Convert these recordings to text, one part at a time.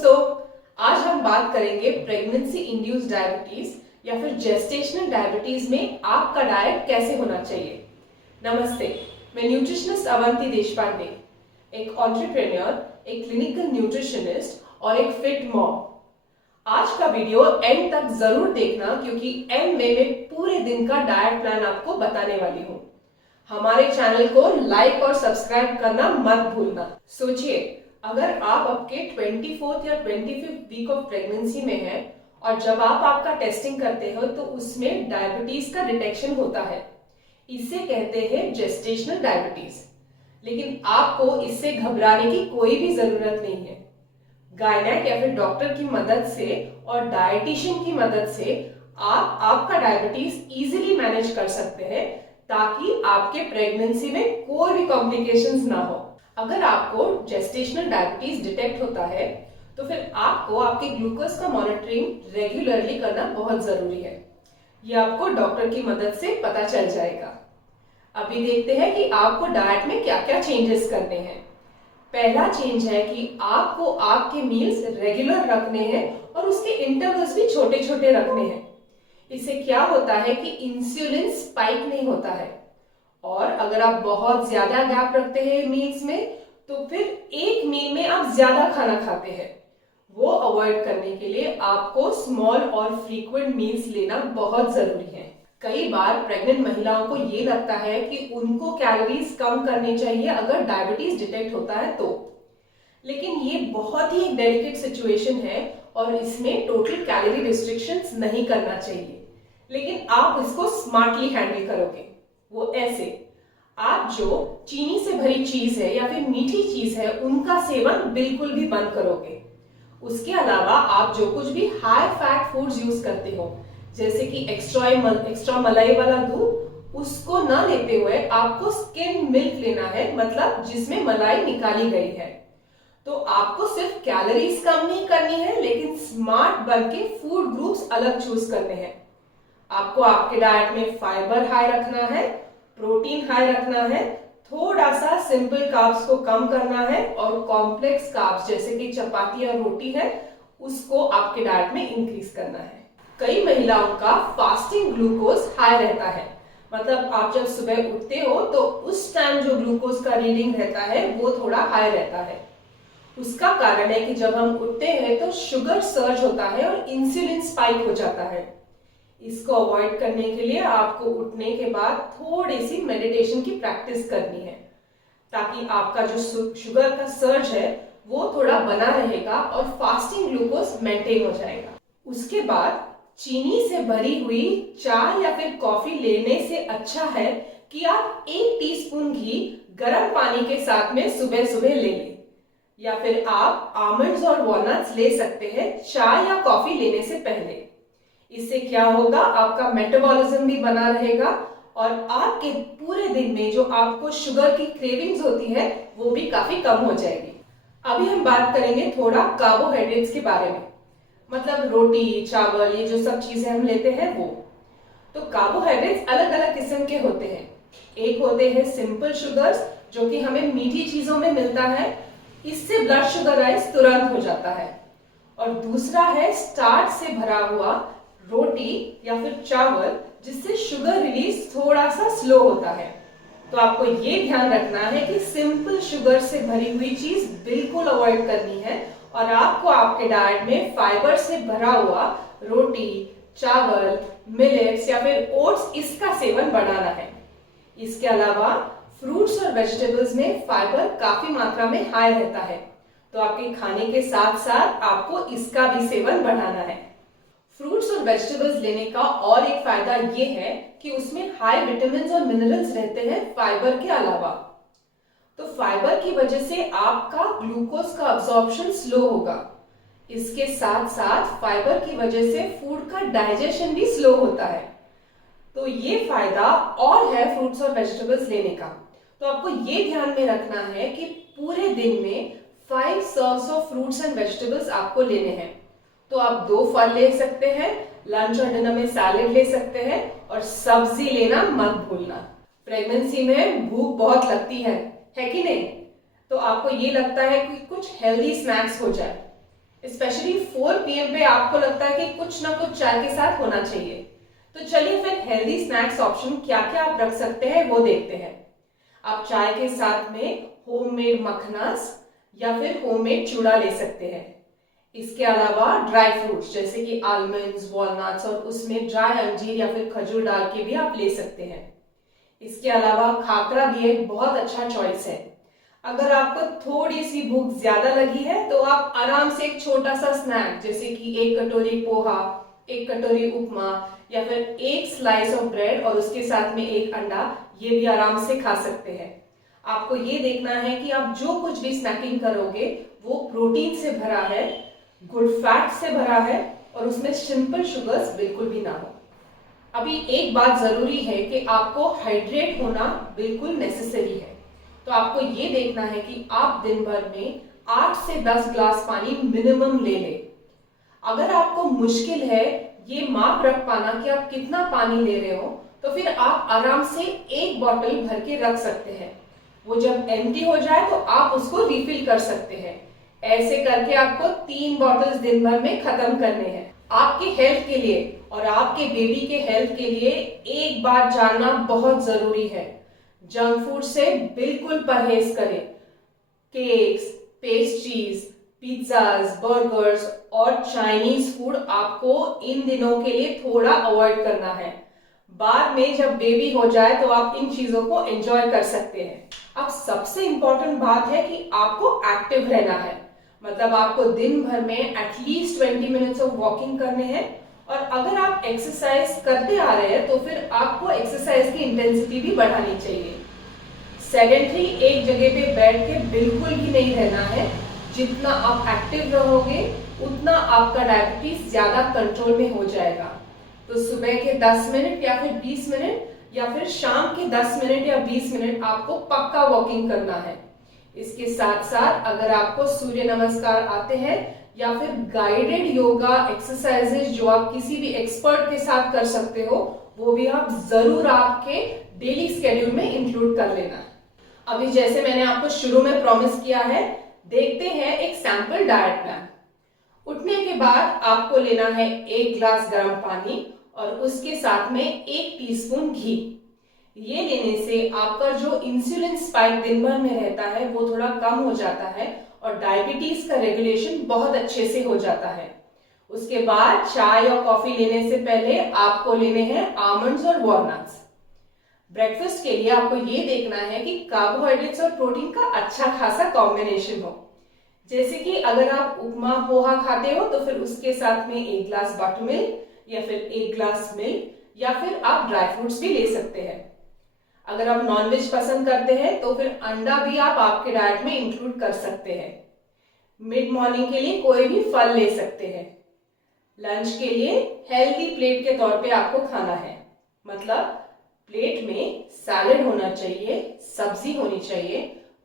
दोस्तों, आज हम बात करेंगे प्रेगनेंसी इंड्यूस्ड डायबिटीज या फिर जेस्टेशनल डायबिटीज में आपका डाइट कैसे होना चाहिए। नमस्ते, मैं न्यूट्रिशनिस्ट अवंती देशपांडे, एक एंटरप्रेन्योर, एक क्लिनिकल न्यूट्रिशनिस्ट और एक फिट मॉम। आज का वीडियो एंड तक जरूर देखना क्योंकि एंड में मैं पूरे दिन का डाइट प्लान आपको बताने वाली हूँ। हमारे चैनल को लाइक और सब्सक्राइब करना मत भूलना। सोचिए, अगर आप आपके 24th या 25th वीक ऑफ प्रेगनेंसी में हैं और जब आप आपका टेस्टिंग करते हो तो उसमें डायबिटीज का डिटेक्शन होता है। इसे कहते हैं जेस्टेशनल डायबिटीज। लेकिन आपको इससे घबराने की कोई भी जरूरत नहीं है। गायनेक या फिर डॉक्टर की मदद से और डाइटिशियन की मदद से आप आपका डायबिटीज इजीली मैनेज कर सकते हैं ताकि आपके प्रेगनेंसी में कोई भी कॉम्प्लिकेशंस ना हो। अगर आपको जेस्टेशनल डायबिटीज डिटेक्ट होता है तो फिर आपको आपके ग्लूकोज का मॉनिटरिंग रेगुलरली करना बहुत जरूरी है। ये आपको डॉक्टर की मदद से पता चल जाएगा। अभी देखते हैं कि आपको डाइट में क्या क्या चेंजेस करने हैं। पहला चेंज है कि आपको आपके मील्स रेगुलर रखने हैं और उसके इंटरवल्स भी छोटे छोटे रखने हैं। इससे क्या होता है कि इंसुलिन स्पाइक नहीं होता है। और अगर आप बहुत ज्यादा गैप रखते हैं मील्स में तो फिर एक मील में आप ज्यादा खाना खाते हैं। वो अवॉइड करने के लिए आपको स्मॉल और फ्रीक्वेंट मील्स लेना बहुत जरूरी है। कई बार प्रेग्नेंट महिलाओं को ये लगता है कि उनको कैलोरीज कम करनी चाहिए अगर डायबिटीज डिटेक्ट होता है तो, लेकिन ये बहुत ही एक डेलिकेट सिचुएशन है और इसमें टोटल कैलोरी रिस्ट्रिक्शंस नहीं करना चाहिए। लेकिन आप इसको स्मार्टली हैंडल करोगे। वो ऐसे, आप जो चीनी से भरी चीज है या फिर मीठी चीज है उनका सेवन बिल्कुल भी बंद करोगे। उसके अलावा आप जो कुछ भी हाई फैट फूड्स यूज करते हो जैसे कि एक्स्ट्रा मलाई वाला दूध, उसको ना लेते हुए आपको स्किम मिल्क लेना है, मतलब जिसमें मलाई निकाली गई है। तो आपको सिर्फ कैलोरीज कम नहीं करनी है लेकिन स्मार्ट बन के फूड ग्रुप्स अलग चूज करने हैं। आपको आपके डाइट में फाइबर हाई रखना है, प्रोटीन हाई रखना है, थोड़ा सा सिंपल कार्ब्स को कम करना है और कॉम्प्लेक्स कार्ब्स जैसे कि चपाती और रोटी है उसको आपके डाइट में इंक्रीज करना है। कई महिलाओं का फास्टिंग ग्लूकोज हाई रहता है, मतलब आप जब सुबह उठते हो तो उस टाइम जो ग्लूकोज का रीडिंग रहता है वो थोड़ा हाई रहता है। उसका कारण है कि जब हम उठते हैं तो शुगर सर्ज होता है और इंसुलिन स्पाइक हो जाता है। इसको अवॉइड करने के लिए आपको उठने के बाद थोड़ी सी मेडिटेशन की प्रैक्टिस करनी है ताकि आपका जो शुगर का सर्ज है वो थोड़ा बना रहेगा और फास्टिंग ग्लूकोज मेंटेन हो जाएगा। उसके बाद चीनी से भरी हुई चाय या फिर कॉफी लेने से अच्छा है कि आप 1 टीस्पून घी गर्म पानी के साथ में सुबह सुबह ले लें, या फिर आप आमंड्स और वॉलनट्स ले सकते हैं चाय या कॉफी लेने से पहले। इससे क्या होगा, आपका मेटाबॉलिज्म भी बना रहेगा और आपके पूरे दिन में जो आपको शुगर की क्रेविंग्स होती है वो भी काफी कम हो जाएगी। अभी हम बात करेंगे थोड़ा कार्बोहाइड्रेट्स के बारे में, मतलब रोटी, चावल, ये जो सब चीजें हम लेते हैं वो। तो कार्बोहाइड्रेट्स अलग अलग किस्म के होते हैं। एक होते हैं सिंपल शुगर्स जो कि हमें मीठी चीजों में मिलता है, इससे ब्लड शुगर राइज तुरंत हो जाता है। और दूसरा है स्टार्च से भरा हुआ रोटी या फिर चावल जिससे शुगर रिलीज थोड़ा सा स्लो होता है। तो आपको ये ध्यान रखना है कि सिंपल शुगर से भरी हुई चीज बिल्कुल अवॉइड करनी है और आपको आपके डाइट में फाइबर से भरा हुआ रोटी, चावल, मिलेट्स या फिर ओट्स, इसका सेवन बढ़ाना है। इसके अलावा फ्रूट्स और वेजिटेबल्स में फाइबर काफी मात्रा में हाई रहता है, तो आपके खाने के साथ साथ आपको इसका भी सेवन बढ़ाना है। फ्रूट्स और वेजिटेबल्स लेने का और एक फायदा ये है कि उसमें हाई विटामिन और मिनरल्स रहते हैं फाइबर के अलावा। तो फाइबर की वजह से आपका ग्लूकोज का अब्सॉर्प्शन स्लो होगा। इसके साथ साथ फाइबर की वजह से फूड का डाइजेशन भी स्लो होता है। तो ये फायदा और है फ्रूट्स और वेजिटेबल्स लेने का। तो आपको ये ध्यान में रखना है कि पूरे दिन में 5 serves of fruits and vegetables आपको लेने हैं। तो आप 2 फल ले सकते हैं, लंच और डिनर में सैलेड ले सकते हैं और सब्जी लेना मत भूलना। प्रेगनेंसी में भूख बहुत लगती है कि नहीं? तो आपको ये लगता है कि कुछ हेल्दी स्नैक्स हो जाए, स्पेशली 4 PM पे आपको लगता है कि कुछ ना कुछ चाय के साथ होना चाहिए। तो चलिए फिर हेल्दी स्नैक्स ऑप्शन क्या क्या आप रख सकते हैं वो देखते हैं। आप चाय के साथ में होममेड मखनास या फिर होममेड चूड़ा ले सकते हैं। इसके अलावा ड्राई फ्रूट्स जैसे कि आलमंड्स, वॉलनट्स और उसमें ड्राई अंजीर या फिर खजूर डाल के भी आप ले सकते हैं। इसके अलावा खाकरा भी एक बहुत अच्छा चॉइस है। अगर आपको थोड़ी सी भूख ज्यादा लगी है तो आप आराम से एक छोटा सा स्नैक जैसे कि एक कटोरी पोहा, एक कटोरी उपमा या फिर एक स्लाइस ऑफ ब्रेड और उसके साथ में एक अंडा, ये भी आराम से खा सकते हैं। आपको ये देखना है कि आप जो कुछ भी स्नैकिंग करोगे वो प्रोटीन से भरा है, गुड फैट से भरा है और उसमें सिंपल शुगर्स बिल्कुल भी ना हो। अभी एक बात जरूरी है कि आपको हाइड्रेट होना बिल्कुल नेसेसरी है। तो आपको ये देखना है कि आप दिन भर में 8 से 10 ग्लास पानी मिनिमम ले लें। अगर आपको मुश्किल है ये माप रख पाना कि आप कितना पानी ले रहे हो, तो फिर आप आराम से एक बॉटल भर के रख सकते हैं। वो जब एम्प्टी हो जाए तो आप उसको रिफिल कर सकते हैं। ऐसे करके आपको 3 बॉटल्स दिन भर में खत्म करने हैं। आपके हेल्थ के लिए और आपके बेबी के हेल्थ के लिए एक बात जानना बहुत जरूरी है, जंक फूड से बिल्कुल परहेज करें। केक्स, पेस्ट्रीज, पिज्जाज, बर्गर्स और चाइनीज फूड आपको इन दिनों के लिए थोड़ा अवॉइड करना है। बाद में जब बेबी हो जाए तो आप इन चीजों को एंजॉय कर सकते हैं। अब सबसे इंपॉर्टेंट बात है कि आपको एक्टिव रहना है। मतलब आपको दिन भर में एटलीस्ट 20 मिनट्स ऑफ वॉकिंग करने हैं और अगर आप एक्सरसाइज करते आ रहे हैं तो फिर आपको एक्सरसाइज की इंटेंसिटी भी बढ़ानी चाहिए। सेडेंटरी एक जगह पे बैठ के बिल्कुल भी नहीं रहना है। जितना आप एक्टिव रहोगे उतना आपका डायबिटीज ज्यादा कंट्रोल में हो जाएगा। तो सुबह के 10 मिनट या फिर 20 मिनट या फिर शाम के 10 मिनट या 20 मिनट आपको पक्का वॉकिंग करना है। इसके साथ साथ अगर आपको सूर्य नमस्कार आते हैं या फिर गाइडेड योगा एक्सरसाइजेज जो आप किसी भी एक्सपर्ट के साथ कर सकते हो, वो भी आप जरूर आपके डेली स्केड्यूल में इंक्लूड कर लेना। अभी जैसे मैंने आपको शुरू में प्रॉमिस किया है, देखते हैं एक सैंपल डाइट प्लान। उठने के बाद आपको लेना है 1 ग्लास गर्म पानी और उसके साथ में 1 टीस्पून घी। ये लेने से आपका जो इंसुलिन स्पाइक दिन भर में रहता है वो थोड़ा कम हो जाता है और डायबिटीज का रेगुलेशन बहुत अच्छे से हो जाता है। उसके बाद चाय और कॉफी लेने से पहले आपको लेने हैं आमंड्स और वॉलनट्स। ब्रेकफास्ट के लिए आपको ये देखना है कि कार्बोहाइड्रेट्स और प्रोटीन का अच्छा खासा कॉम्बिनेशन हो। जैसे कि अगर आप उपमा पोहा खाते हो तो फिर उसके साथ में 1 ग्लास बटर मिल्क या फिर 1 ग्लास मिल्क या फिर आप ड्राई फ्रूट्स भी ले सकते हैं। अगर आप नॉनवेज पसंद करते हैं तो फिर अंडा भी आप आपके डाइट में इंक्लूड कर सकते हैं। मिड मॉर्निंग के लिए कोई भी फल ले सकते हैं। लंच के लिए हेल्दी प्लेट के तौर पे आपको खाना है। मतलब प्लेट में सैलेड होना चाहिए, सब्जी होनी चाहिए,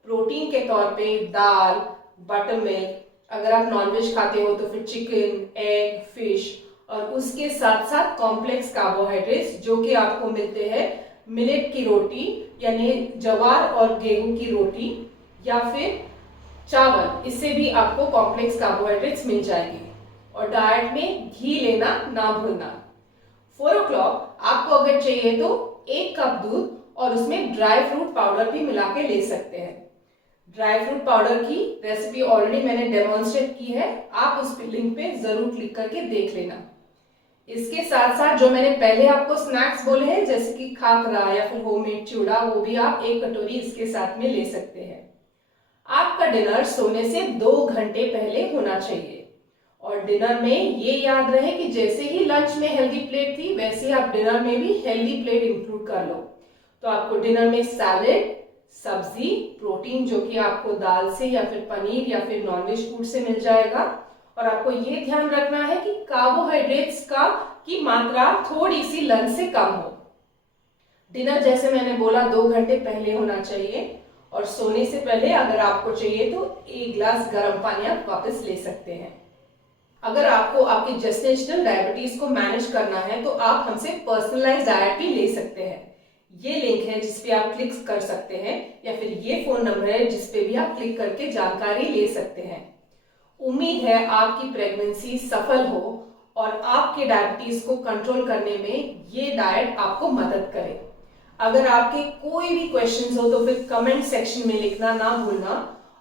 प्रोटीन के तौर पे दाल, बटर मिल्क, अगर आप नॉनवेज खाते हो तो फिर चिकन, एग, फिश और उसके साथ साथ कॉम्प्लेक्स कार्बोहाइड्रेट्स जो कि आपको मिलते हैं मिलेट की रोटी यानी जवार और गेहूं की रोटी या फिर चावल, इससे भी आपको कॉम्प्लेक्स कार्बोहाइड्रेट्स मिल जाएंगे। और डाइट में घी लेना ना भूलना। 4 o'clock आपको अगर चाहिए तो 1 कप दूध और उसमें ड्राई फ्रूट पाउडर भी मिला के ले सकते हैं। ड्राई फ्रूट पाउडर की रेसिपी ऑलरेडी मैंने डेमोन्स्ट्रेट की है, आप उस लिंक पे जरूर क्लिक करके देख लेना। इसके साथ साथ जो मैंने पहले आपको स्नैक्स बोले हैं जैसे कि खाकरा या फिर होममेड चूड़ा, वो भी आप 1 कटोरी इसके साथ में ले सकते हैं। आपका डिनर सोने से 2 घंटे पहले होना चाहिए और डिनर में ये याद रहे कि जैसे ही लंच में हेल्दी प्लेट थी वैसे आप डिनर में भी हेल्दी प्लेट इंक्लूड कर लो। तो आपको डिनर में सैलेड, सब्जी, प्रोटीन जो कि आपको दाल से या फिर पनीर या फिर नॉनवेज फूड से मिल जाएगा और आपको ये ध्यान रखना है कि कार्बोहाइड्रेट्स की मात्रा थोड़ी सी लंच से कम हो। डिनर जैसे मैंने बोला 2 घंटे पहले होना चाहिए और सोने से पहले अगर आपको चाहिए तो 1 ग्लास गर्म पानी आप वापस ले सकते हैं। अगर आपको आपकी जेस्टेशनल डायबिटीज को मैनेज करना है तो आप हमसे पर्सनलाइज्ड डाइट भी ले सकते हैं। ये लिंक है जिसपे आप क्लिक कर सकते हैं या फिर ये फोन नंबर है जिसपे भी आप क्लिक करके जानकारी ले सकते हैं। उम्मीद है आपकी प्रेगनेंसी सफल हो और आपके डायबिटीज को कंट्रोल करने में ये डाइट आपको मदद करे। अगर आपके कोई भी क्वेश्चंस हो तो फिर कमेंट सेक्शन में लिखना ना भूलना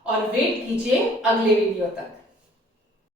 और वेट कीजिए अगले वीडियो तक।